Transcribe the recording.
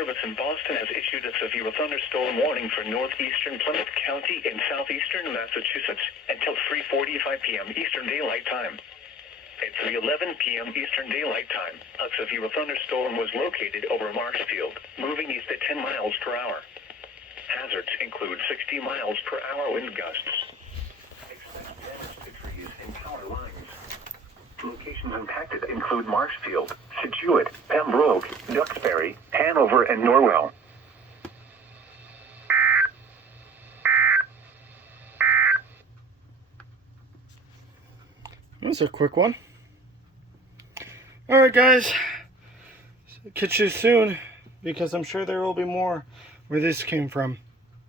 Service in Boston has issued a severe thunderstorm warning for northeastern Plymouth County and southeastern Massachusetts until 3:45 p.m. Eastern Daylight Time. At 3:11 p.m. Eastern Daylight Time, a severe thunderstorm was located over Marshfield, moving east at 10 miles per hour. Hazards include 60 miles per hour wind gusts. Expect damage to trees and power lines. Locations impacted include Marshfield, Situate, Pembroke, Duxbury, Hanover, and Norwell. That was a quick one. Alright guys, catch you soon, because I'm sure there will be more where this came from.